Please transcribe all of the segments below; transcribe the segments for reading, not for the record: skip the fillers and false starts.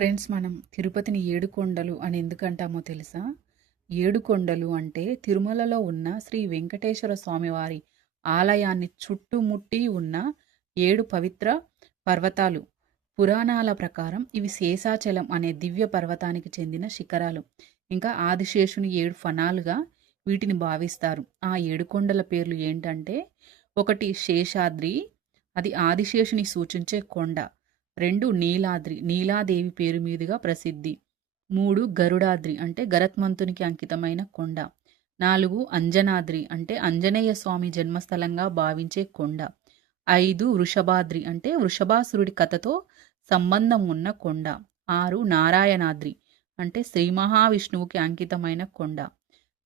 Friends, మనం తిరుపతిని ఏడుకొండలు అని ఎందుకంటామో తెలుసా? ఏడుకొండలు అంటే తిరుమలలో ఉన్న శ్రీ వెంకటేశ్వర స్వామివారి ఆలయాన్ని చుట్టుముట్టి ఉన్న 7 పవిత్ర పర్వతాలు. పురాణాల ప్రకారం ఇవి శేషాచలం అనే దివ్య పర్వతానికి చెందిన శిఖరాలు. ఇంకా ఆదిశేషుని 7 ఫణాలుగా వీటిని భావిస్తారు. ఆ ఏడుకొండల పేర్లు ఏంటంటే, ఒకటి శేషాద్రి, అది ఆదిశేషుని సూచించే కొండ. 2 నీలాద్రి, నీలాదేవి పేరు మీదుగా ప్రసిద్ధి. 3 గరుడాద్రి అంటే గరత్మంతునికి అంకితమైన కొండ. 4 అంజనాద్రి అంటే ఆంజనేయ స్వామి జన్మస్థలంగా భావించే కొండ. 5 వృషభాద్రి అంటే వృషభాసురుడి కథతో సంబంధం ఉన్న కొండ. 6 నారాయణాద్రి అంటే శ్రీ మహావిష్ణువుకి అంకితమైన కొండ.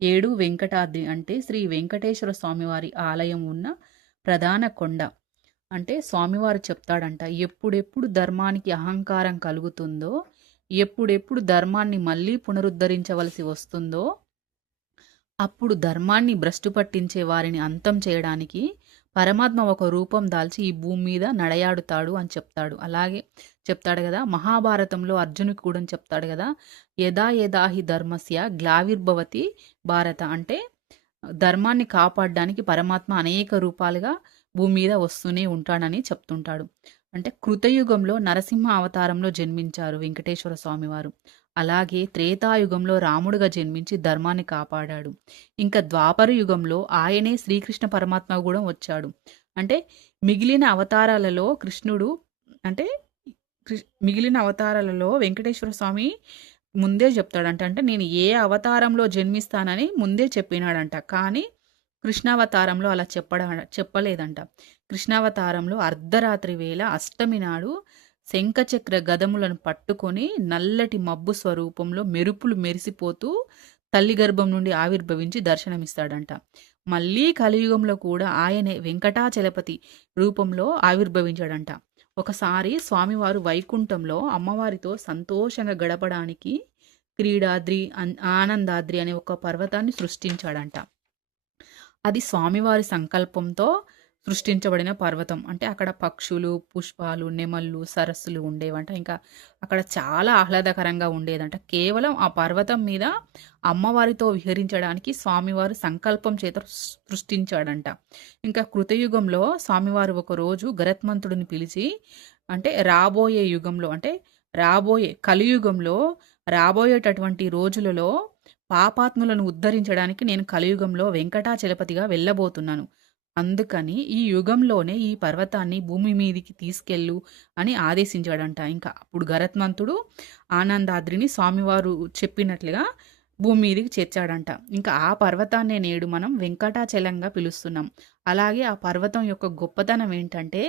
7 వెంకటాద్రి అంటే శ్రీ వెంకటేశ్వర స్వామివారి ఆలయం ఉన్న ప్రధాన కొండ. అంటే స్వామివారు చెప్తాడంట, ఎప్పుడెప్పుడు ధర్మానికి అహంకారం కలుగుతుందో, ఎప్పుడెప్పుడు ధర్మాన్ని మళ్ళీ పునరుద్ధరించవలసి వస్తుందో, అప్పుడు ధర్మాన్ని భ్రష్టు పట్టించే వారిని అంతం చేయడానికి పరమాత్మ ఒక రూపం దాల్చి ఈ భూమి మీద నడయాడుతాడు అని చెప్తాడు. అలాగే చెప్తాడు కదా, మహాభారతంలో అర్జునుకి కూడా చెప్తాడు కదా, యదా యదా హి ధర్మస్య గ్లావిర్భవతి భారత అంటే ధర్మాన్ని కాపాడడానికి పరమాత్మ అనేక రూపాలుగా భూమి మీద వస్తూనే ఉంటాడని చెప్తుంటాడు. అంటే కృతయుగంలో నరసింహ అవతారంలో జన్మించారు వెంకటేశ్వర స్వామివారు. అలాగే త్రేతాయుగంలో రాముడుగా జన్మించి ధర్మాన్ని కాపాడాడు. ఇంకా ద్వాపర యుగంలో ఆయనే శ్రీకృష్ణ పరమాత్మ కూడా వచ్చాడు. అంటే మిగిలిన అవతారాలలో కృష్ణుడు అంటే మిగిలిన అవతారాలలో వెంకటేశ్వర స్వామి ముందే చెప్తాడంట. అంటే నేను ఏ అవతారంలో జన్మిస్తానని ముందే చెప్పినాడంట. కానీ కృష్ణావతారంలో అలా చెప్పలేదంట. కృష్ణావతారంలో అర్ధరాత్రి వేళ అష్టమి నాడు శంఖచక్ర గదములను పట్టుకొని నల్లటి మబ్బు స్వరూపంలో మెరుపులు మెరిసిపోతూ తల్లి గర్భం నుండి ఆవిర్భవించి దర్శనమిస్తాడంట. మళ్ళీ కలియుగంలో కూడా ఆయనే వెంకటాచలపతి రూపంలో ఆవిర్భవించాడంట. ఒకసారి స్వామివారు వైకుంఠంలో అమ్మవారితో సంతోషంగా గడపడానికి క్రీడాద్రి, ఆనందాద్రి అనే ఒక పర్వతాన్ని సృష్టించాడంట. అది స్వామివారి సంకల్పంతో సృష్టించబడిన పర్వతం. అంటే అక్కడ పక్షులు, పుష్పాలు, నెమళ్ళు, సరస్సులు ఉండేవంట. ఇంకా అక్కడ చాలా ఆహ్లాదకరంగా ఉండేదంట. కేవలం ఆ పర్వతం మీద అమ్మవారితో విహరించడానికి స్వామివారు సంకల్పం చేత సృష్టించాడంట. ఇంకా కృతయుగంలో స్వామివారు ఒకరోజు గరత్మంతుడిని పిలిచి, అంటే రాబోయే యుగంలో, అంటే రాబోయే కలియుగంలో రాబోయేటటువంటి రోజులలో పాపాత్ములను ఉద్ధరించడానికి నేను కలియుగంలో వెంకటాచలపతిగా వెళ్ళబోతున్నాను. అందుకని ఈ యుగంలోనే ఈ పర్వతాన్ని భూమి మీదికి తీసుకెళ్ళు అని ఆదేశించాడంట. ఇంకా అప్పుడు గరత్మంతుడు ఆనందాద్రిని స్వామివారు చెప్పినట్లుగా భూమి మీదికి చేర్చాడంట. ఇంకా ఆ పర్వతాన్నే నేడు మనం వెంకటాచలంగా పిలుస్తున్నాం. అలాగే ఆ పర్వతం యొక్క గొప్పతనం ఏంటంటే,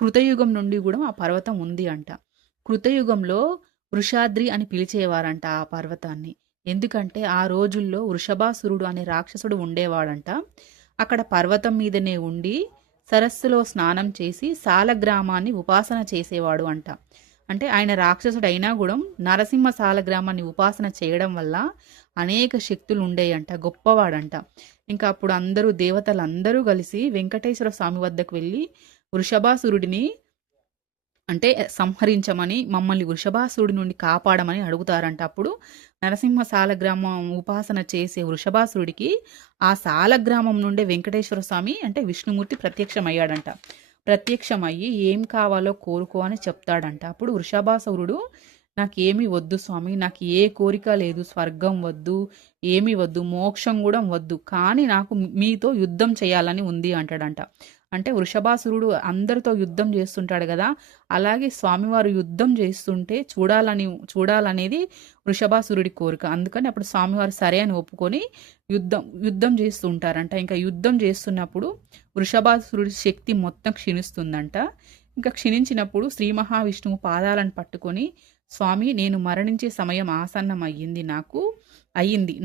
కృతయుగం నుండి కూడా ఆ పర్వతం ఉంది అంట. కృతయుగంలో వృషాద్రి అని పిలిచేవారంట ఆ పర్వతాన్ని. ఎందుకంటే ఆ రోజుల్లో వృషభాసురుడు అనే రాక్షసుడు ఉండేవాడంట. అక్కడ పర్వతం మీదనే ఉండి సరస్సులో స్నానం చేసి సాలగ్రామాన్ని ఉపాసన చేసేవాడు అంట. అంటే ఆయన రాక్షసుడు అయినా కూడా నరసింహ సాలగ్రామాన్ని ఉపాసన చేయడం వల్ల అనేక శక్తులు ఉండేయంట, గొప్పవాడంట. ఇంకా అప్పుడు అందరూ దేవతలందరూ కలిసి వెంకటేశ్వర స్వామి వద్దకు వెళ్ళి వృషభాసురుడిని అంటే సంహరించమని, మమ్మల్ని వృషభాసురుడి నుండి కాపాడమని అడుగుతారంట. అప్పుడు నరసింహ సాలగ్రామం ఉపాసన చేసే వృషభాసురుడికి ఆ సాలగ్రామం నుండే వెంకటేశ్వర స్వామి అంటే విష్ణుమూర్తి ప్రత్యక్షమయ్యాడంట. ప్రత్యక్షమయ్యి ఏం కావాలో కోరుకో అని చెప్తాడంట. అప్పుడు వృషభాసురుడు, నాకేమీ వద్దు స్వామి, నాకు ఏ కోరిక లేదు, స్వర్గం వద్దు, ఏమీ వద్దు, మోక్షం కూడా వద్దు, కానీ నాకు మీతో యుద్ధం చేయాలని ఉంది అంటాడంట. అంటే వృషభాసురుడు అందరితో యుద్ధం చేస్తుంటాడు కదా, అలాగే స్వామివారు యుద్ధం చేస్తుంటే చూడాలనేది వృషభాసురుడి కోరిక. అందుకని అప్పుడు స్వామివారు సరే అని ఒప్పుకొని యుద్ధం చేస్తూ ఉంటారంట. ఇంకా యుద్ధం చేస్తున్నప్పుడు వృషభాసురుడి శక్తి మొత్తం క్షీణిస్తుందంట. ఇంకా క్షీణించినప్పుడు శ్రీ మహావిష్ణువు పాదాలను పట్టుకొని, స్వామి నేను మరణించే సమయం ఆసన్నం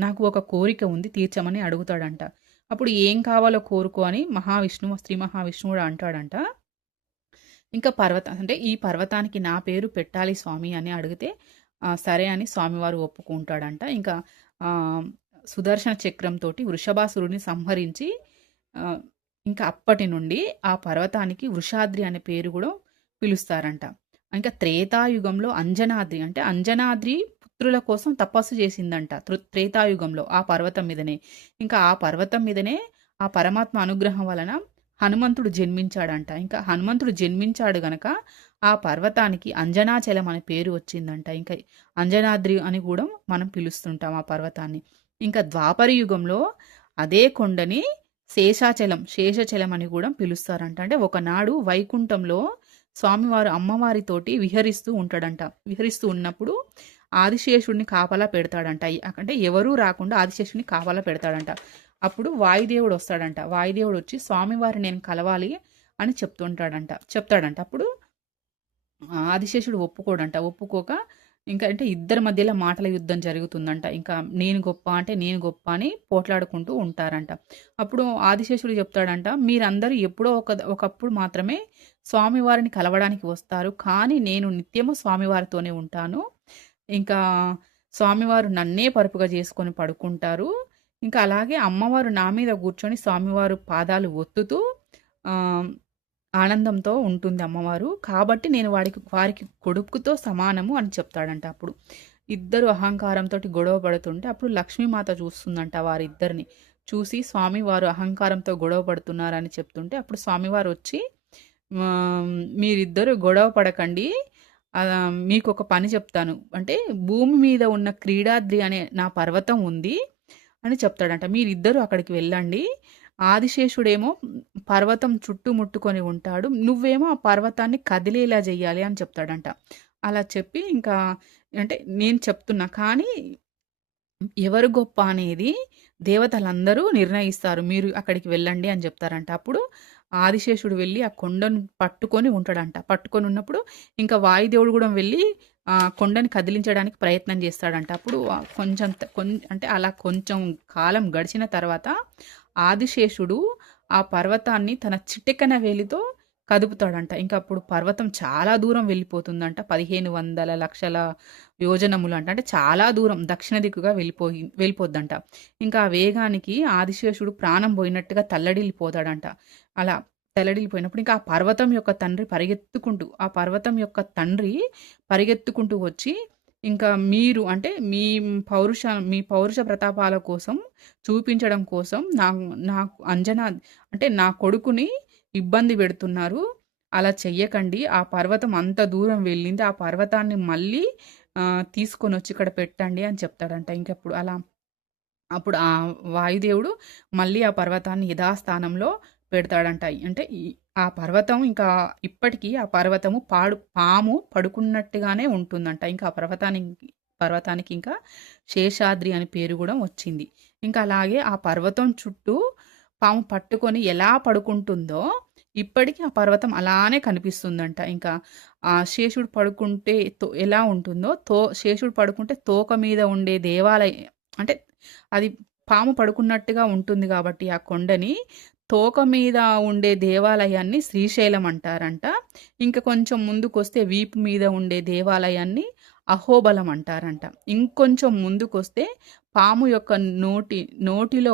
నాకు ఒక కోరిక ఉంది, తీర్చమని అడుగుతాడంట. అప్పుడు ఏం కావాలో కోరుకో అని శ్రీ మహావిష్ణువుడు అంటాడంట. ఇంకా అంటే ఈ పర్వతానికి నా పేరు పెట్టాలి స్వామి అని అడిగితే సరే అని స్వామివారు ఒప్పుకుంటాడంట. ఇంకా సుదర్శన చక్రంతో వృషభాసురుడిని సంహరించి ఇంకా అప్పటి నుండి ఆ పర్వతానికి వృషాద్రి అనే పేరు కూడా పిలుస్తారంట. ఇంకా త్రేతాయుగంలో అంజనాద్రి అంటే అంజనాద్రి పుత్రుల కోసం తపస్సు చేసిందంట త్రేతాయుగంలో ఆ పర్వతం మీదనే. ఇంకా ఆ పర్వతం మీదనే ఆ పరమాత్మ అనుగ్రహం వలన హనుమంతుడు జన్మించాడంట. ఇంకా హనుమంతుడు జన్మించాడు గనక ఆ పర్వతానికి అంజనాచలం అనే పేరు వచ్చిందంట. ఇంకా అంజనాద్రి అని కూడా మనం పిలుస్తుంటాం ఆ పర్వతాన్ని. ఇంకా ద్వాపర యుగంలో అదే కొండని శేషాచలం అని కూడా పిలుస్తారంట. అంటే ఒకనాడు వైకుంఠంలో స్వామివారు అమ్మవారితోటి విహరిస్తూ ఉంటాడంట. విహరిస్తూ ఉన్నప్పుడు ఆదిశేషుడిని కాపలా పెడతాడంట. అంటే ఎవరూ రాకుండా ఆదిశేషుడిని కాపలా పెడతాడంట. అప్పుడు వాయుదేవుడు వస్తాడంట. వాయుదేవుడు వచ్చి స్వామివారి నేను కలవాలి అని చెప్తాడంట. అప్పుడు ఆదిశేషుడు ఒప్పుకోడంట. ఒప్పుకోక ఇంకా అంటే ఇద్దరి మధ్యలో మాటల యుద్ధం జరుగుతుందంట. ఇంకా నేను గొప్ప అంటే నేను గొప్ప అని పోట్లాడుకుంటూ ఉంటారంట. అప్పుడు ఆదిశేషుడు చెప్తాడంట, మీరందరూ ఎప్పుడో ఒకప్పుడు మాత్రమే స్వామివారిని కలవడానికి వస్తారు. కానీ నేను నిత్యము స్వామివారితోనే ఉంటాను. ఇంకా స్వామివారు నన్నే పరుపుగా చేసుకొని పడుకుంటారు. ఇంకా అలాగే అమ్మవారు నా మీద కూర్చొని స్వామివారు పాదాలు ఒత్తుతూ ఆనందంతో ఉంటుంది అమ్మవారు. కాబట్టి నేను వారికి కొడుకుతో సమానము అని చెప్తాడంట. అప్పుడు ఇద్దరు అహంకారంతో గొడవ పడుతుంటే అప్పుడు లక్ష్మీమాత చూస్తుందంట వారిద్దరిని. చూసి స్వామివారు అహంకారంతో గొడవ పడుతున్నారని చెప్తుంటే అప్పుడు స్వామివారు వచ్చి మీరిద్దరు గొడవ పడకండి, మీకు ఒక పని చెప్తాను. అంటే భూమి మీద ఉన్న క్రీడాద్రి అనే నా పర్వతం ఉంది అని చెప్తాడంట. మీరిద్దరూ అక్కడికి వెళ్ళండి. ఆదిశేషుడేమో పర్వతం చుట్టుముట్టుకొని ఉంటాడు. నువ్వేమో ఆ పర్వతాన్ని కదిలేలా చెయ్యాలి అని చెప్తాడంట. అలా చెప్పి ఇంకా అంటే నేను చెప్తున్నా కానీ ఎవరు గొప్ప అనేది దేవతలందరూ నిర్ణయిస్తారు. మీరు అక్కడికి వెళ్ళండి అని చెప్తారంట. అప్పుడు ఆదిశేషుడు వెళ్ళి ఆ కొండను పట్టుకొని ఉంటాడంట. పట్టుకొని ఉన్నప్పుడు ఇంకా వాయుదేవుడు కూడా వెళ్ళి కొండని కదిలించడానికి ప్రయత్నం చేస్తాడంట. అప్పుడు అంటే అలా కొంచెం కాలం గడిచిన తర్వాత ఆదిశేషుడు ఆ పర్వతాన్ని తన చిటికెన వేలితో కదుపుతాడంట. ఇంకా అప్పుడు పర్వతం చాలా దూరం వెళ్ళిపోతుందంట. 1500 లక్షల యోజనములు అంట. అంటే చాలా దూరం దక్షిణ దిక్కుగా వెళ్ళిపోద్దంట. ఇంకా ఆ వేగానికి ఆదిశేషుడు ప్రాణం పోయినట్టుగా తల్లడిల్లిపోతాడంట. అలా తల్లడిల్లిపోయినప్పుడు ఇంకా ఆ పర్వతం యొక్క తండ్రి పరిగెత్తుకుంటూ వచ్చి ఇంకా మీరు అంటే మీ పౌరుష ప్రతాపాల కోసం చూపించడం కోసం నాకు అంటే నా కొడుకుని ఇబ్బంది పెడుతున్నారు. అలా చెయ్యకండి. ఆ పర్వతం అంత దూరం వెళ్ళింది. ఆ పర్వతాన్ని మళ్ళీ తీసుకొని వచ్చి ఇక్కడ పెట్టండి అని చెప్తాడంట. అప్పుడు ఆ వాయుదేవుడు మళ్ళీ ఆ పర్వతాన్ని యథాస్థానంలో పెడతాడంట. అంటే ఆ పర్వతం ఇంకా ఇప్పటికీ ఆ పర్వతము పాము పడుకున్నట్టుగానే ఉంటుందంట. ఇంకా ఆ పర్వతానికి ఇంకా శేషాద్రి అని పేరు కూడా వచ్చింది. ఇంకా అలాగే ఆ పర్వతం చుట్టూ పాము పట్టుకొని ఎలా పడుకుంటుందో ఇప్పటికీ ఆ పర్వతం అలానే కనిపిస్తుందంట. ఇంకా ఆ శేషుడు పడుకుంటే ఎలా ఉంటుందో శేషుడు పడుకుంటే తోక మీద ఉండే దేవాలయం అంటే అది పాము పడుకున్నట్టుగా ఉంటుంది కాబట్టి ఆ కొండని తోక మీద ఉండే దేవాలయాన్ని శ్రీశైలం అంటారంట. ఇంకా కొంచెం ముందుకొస్తే వీపు మీద ఉండే దేవాలయాన్ని అహోబలం అంటారంట. ఇంకొంచెం ముందుకొస్తే పాము యొక్క నోటిలో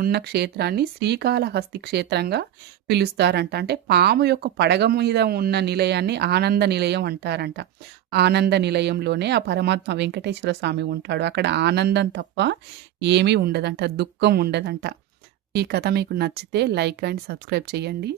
ఉన్న క్షేత్రాన్ని శ్రీకాళహస్తి క్షేత్రంగా పిలుస్తారంట. అంటే పాము యొక్క పడగ మీద ఉన్న నిలయాన్ని ఆనంద నిలయం అంటారంట. ఆనంద నిలయంలోనే ఆ పరమాత్మ వెంకటేశ్వర స్వామి ఉంటాడు. అక్కడ ఆనందం తప్ప ఏమీ ఉండదంట, దుఃఖం ఉండదంట. ఈ కథ మీకు నచ్చితే లైక్ అండ్ సబ్స్క్రైబ్ చేయండి.